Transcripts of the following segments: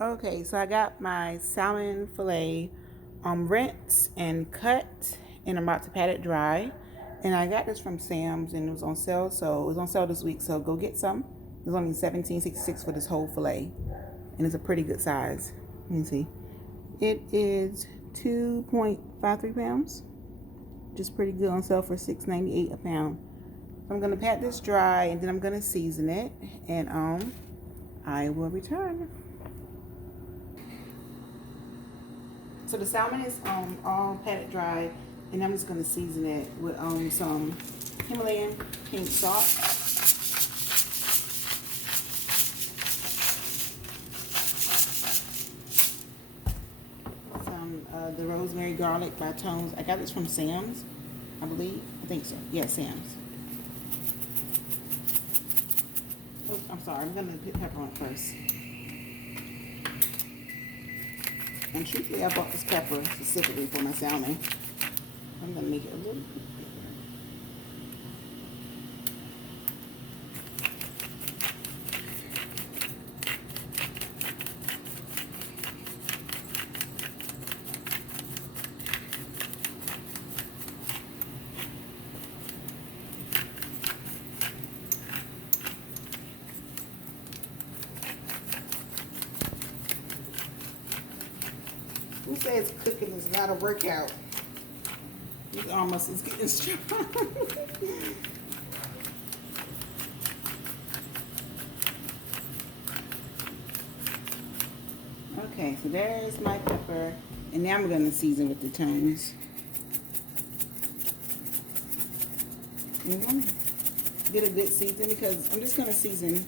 Okay, so I got my salmon fillet rinsed and cut, and I'm about to pat it dry. And I got this from Sam's, and it was on sale, so it was on sale this week. So go get some. It's only $17.66 for this whole fillet, and it's a pretty good size. Let me see. It is 2.53 pounds, just pretty good, on sale for $6.98 a pound. I'm gonna pat this dry, and then I'm gonna season it, and I will return. So the salmon is all patted dry, and I'm just gonna season it with some Himalayan pink salt, some the rosemary garlic by Tones. I got this from Sam's, I believe. I think so. Yeah, Sam's. Oh, I'm sorry. I'm gonna put pepper on it first. And truthfully, I bought this pepper specifically for my salmon. I'm gonna make it a little bit bigger. Who says cooking is not a workout? This almost is getting strong. Okay, so there's my pepper, and now I'm gonna season with the Tones. Get a good season, because I'm just gonna season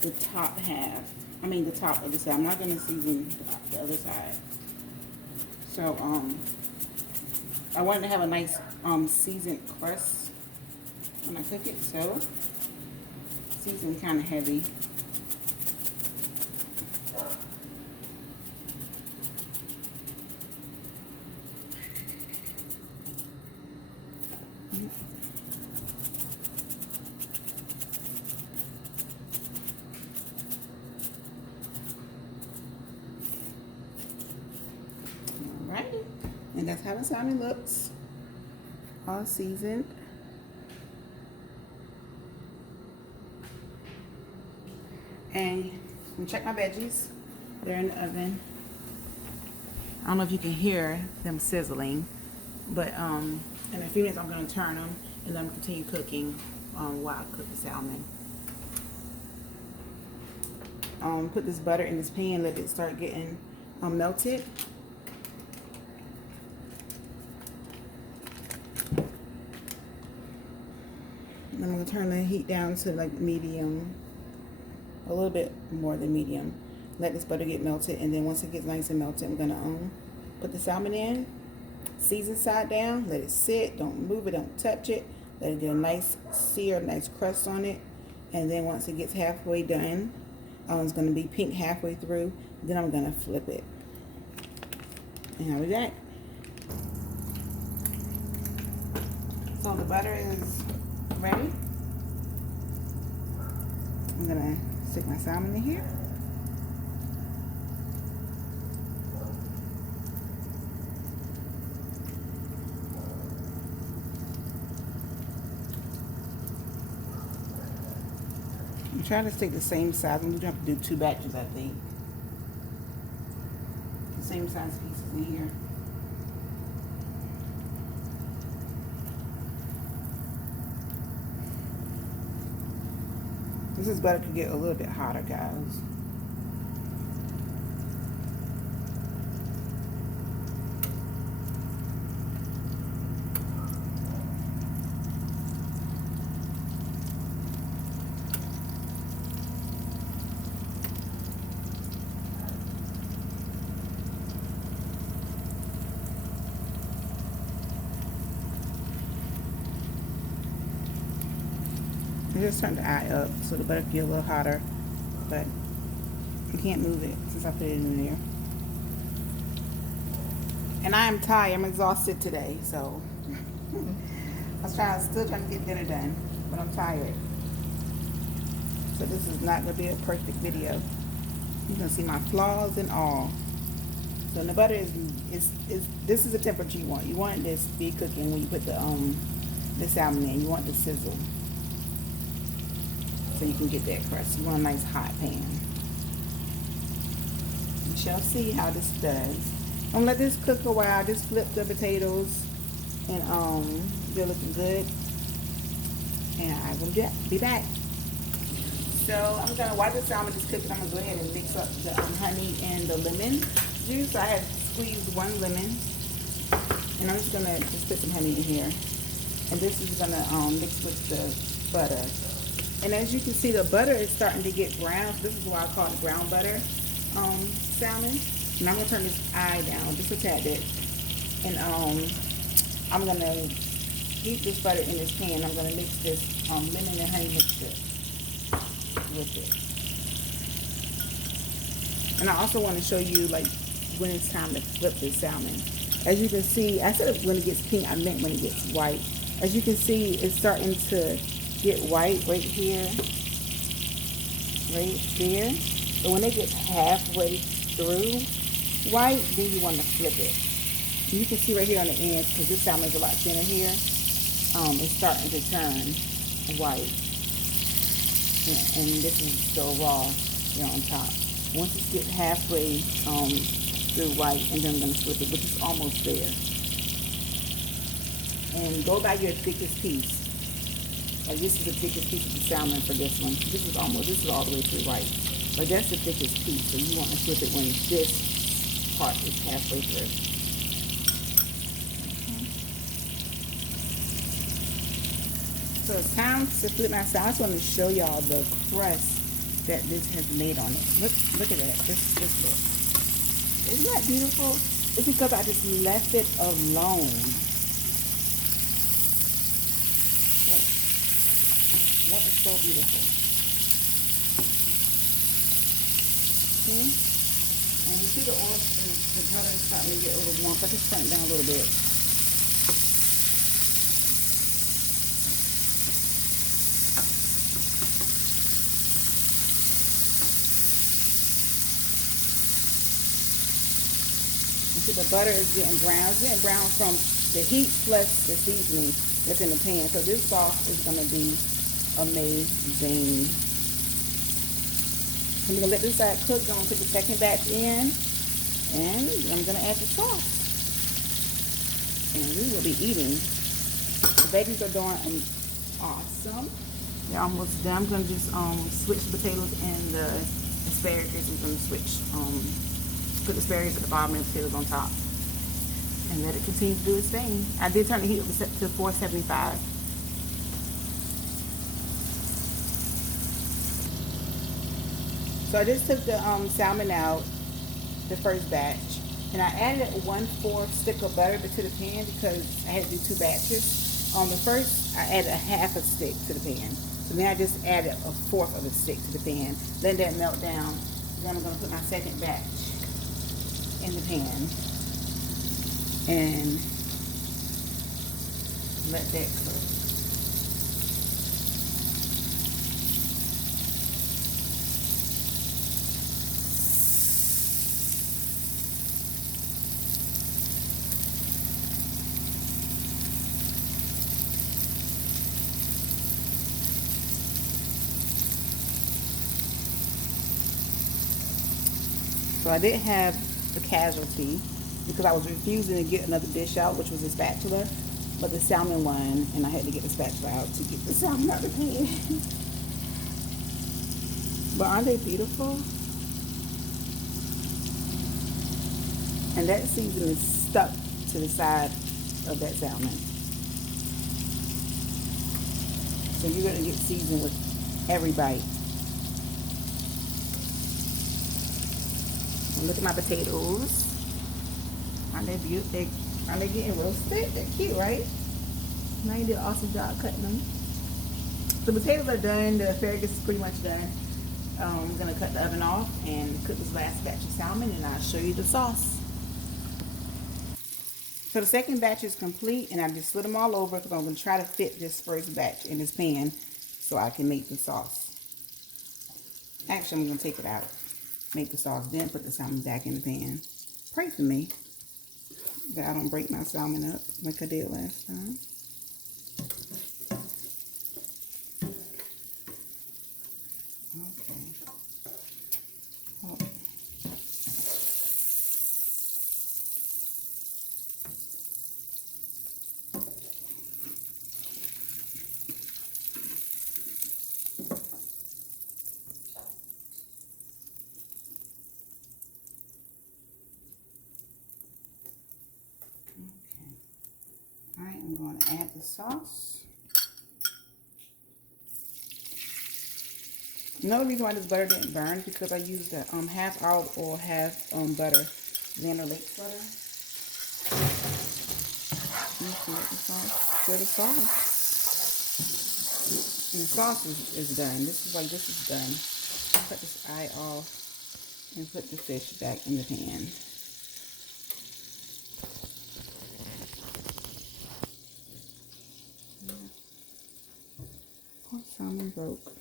the top half. I mean the top of the side. I'm not gonna season the other side. So I wanted to have a nice seasoned crust when I cook it, so season kind of heavy. Alright, and that's how the salmon looks, all seasoned. And check my veggies. They're in the oven. I don't know if you can hear them sizzling, but in a few minutes I'm going to turn them, and then I'm going to continue cooking while I cook the salmon. Put this butter in this pan, let it start getting melted. And I'm going to turn the heat down to like medium, a little bit more than medium. Let this butter get melted, and then once it gets nice and melted, I'm going to put the salmon in, season side down, let it sit, don't move it, don't touch it, let it get a nice sear, nice crust on it. And then once it gets halfway done, it's going to be pink halfway through, then I'm going to flip it. And I'll be back. So the butter is ready. I'm going to stick my salmon in here. I'm trying to stick the same size. I'm going to have to do 2 batches, I think. The same size pieces in here. This butter could get a little bit hotter, guys. It just turned the eye up, so the butter can get a little hotter, but I can't move it since I put it in there. And I am tired. I'm exhausted today, so I was still trying to get dinner done, but I'm tired. So this is not going to be a perfect video. You can see my flaws and all. So the butter is this is the temperature you want. You want this to be cooking when you put the salmon in. You want the sizzle, so you can get that crust. You want a nice hot pan. You shall see how this does. I'm gonna let this cook a while. Just flip the potatoes, and they're looking good. And I will be back. So I'm gonna, while the salmon is cooking, I'm gonna go ahead and mix up the honey and the lemon juice. I have squeezed one lemon, and I'm just gonna put some honey in here. And this is gonna mix with the butter. And as you can see, the butter is starting to get brown. So this is why I call it brown butter salmon. And I'm gonna turn this eye down just a tad bit. And I'm gonna heat this butter in this pan. I'm gonna mix this lemon and honey mixture with it. And I also want to show you like when it's time to flip this salmon. As you can see, I said when it gets pink, I meant when it gets white. As you can see, it's starting to get white right here, right there. So when it gets halfway through white, then you want to flip it. You can see right here on the ends, because this salmon is a lot thinner here, it's starting to turn white. And this is still raw here on top. Once it gets halfway through white, and then I'm going to flip it, which is almost there. And go by your thickest piece. Like this is the thickest piece of the salmon for this one. This is all the way through white. But that's the thickest piece, so you want to flip it when this part is halfway through. So it's time to flip my salmon. I just want to show y'all the crust that this has made on it. Look at that. This look. Isn't that beautiful? It's because I just left it alone. Look. That is so beautiful. See? And you see the oil, the butter is starting to get a little warm. So I just turn it down a little bit. The butter is getting brown. It's getting brown from the heat plus the seasoning that's in the pan. So this sauce is going to be amazing. I'm going to let this side cook. I'm going to put the second batch in. And I'm going to add the sauce. And we will be eating. The veggies are doing awesome. They're almost done. I'm going to just switch the potatoes and the asparagus. I'm going to switch put the asparagus at the bottom and the potatoes on top, and let it continue to do its thing. I did turn the heat up to 475. So I just took the salmon out, the first batch, and I added 1/4 stick of butter to the pan because I had to do 2 batches. On the first, I added a half a stick to the pan. So then I just added 1/4 of a stick to the pan. Let that melt down. Then I'm going to put my second batch in the pan and let that cook. So I did have a casualty because I was refusing to get another dish out, which was a spatula, but the salmon won, and I had to get the spatula out to get the salmon out of the pan. But aren't they beautiful? And that seasoning is stuck to the side of that salmon. So you're going to get seasoned with every bite. And look at my potatoes. Aren't they beautiful? Aren't they getting roasted? They're cute, right? Now you did an awesome job cutting them. The potatoes are done. The asparagus is pretty much done. I'm going to cut the oven off and cook this last batch of salmon, and I'll show you the sauce. So the second batch is complete, and I just slid them all over because I'm going to try to fit this first batch in this pan so I can make the sauce. Actually, I'm going to take it out. make the sauce, then put the salmon back in the pan. Pray for me that I don't break my salmon up like I did last time. Okay. Oh. I am going to add the sauce. Another reason why this butter didn't burn is because I used the half olive oil, half butter, Land O'Lakes butter. You see what the sauce? Good sauce. And the sauce is done. This is done. Cut this eye off and put the fish back in the pan. Poor salmon broke.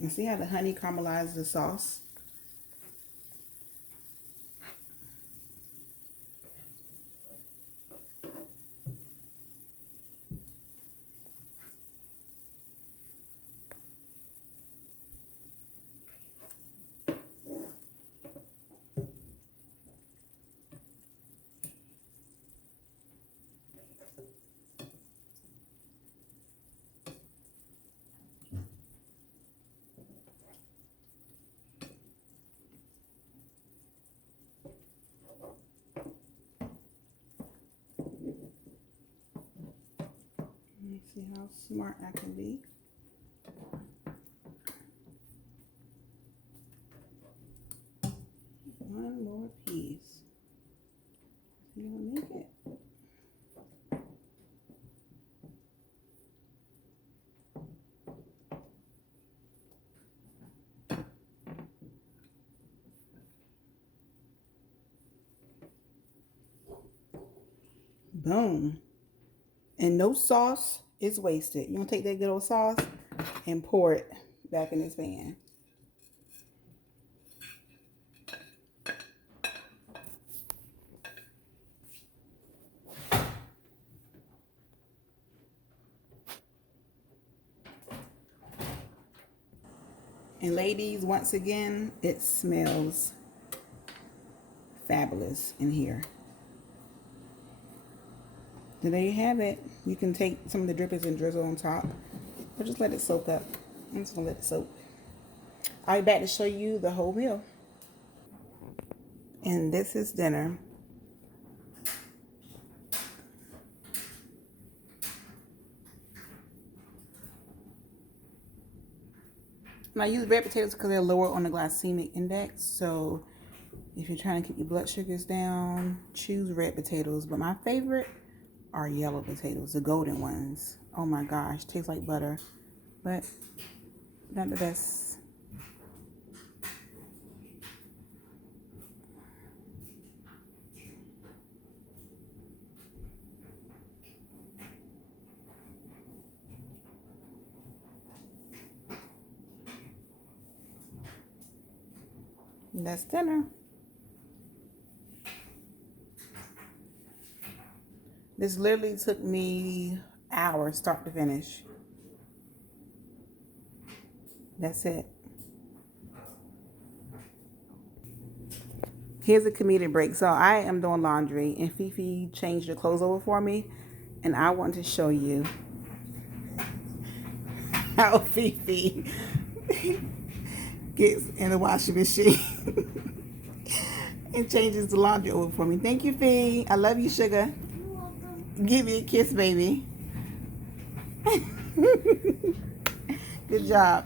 And see how the honey caramelized the sauce? See how smart I can be. One more piece. You gonna make it? Boom. And no sauce is wasted. You're going to take that good old sauce and pour it back in this pan. And ladies, once again, it smells fabulous in here. So there you have it. You can take some of the drippings and drizzle on top, or just let it soak up. I'm just gonna let it soak. I'll be back to show you the whole meal. And this is dinner. And I use red potatoes because they're lower on the glycemic index. So if you're trying to keep your blood sugars down, choose red potatoes. But my favorite are yellow potatoes, the golden ones. Oh my gosh, tastes like butter, but not the best. And that's dinner. This literally took me hours start to finish. That's it. Here's a comedic break. So I am doing laundry and Fifi changed the clothes over for me, and I want to show you how Fifi gets in the washing machine and changes the laundry over for me. Thank you, Fee. I love you, sugar. Give me a kiss, baby. Good job.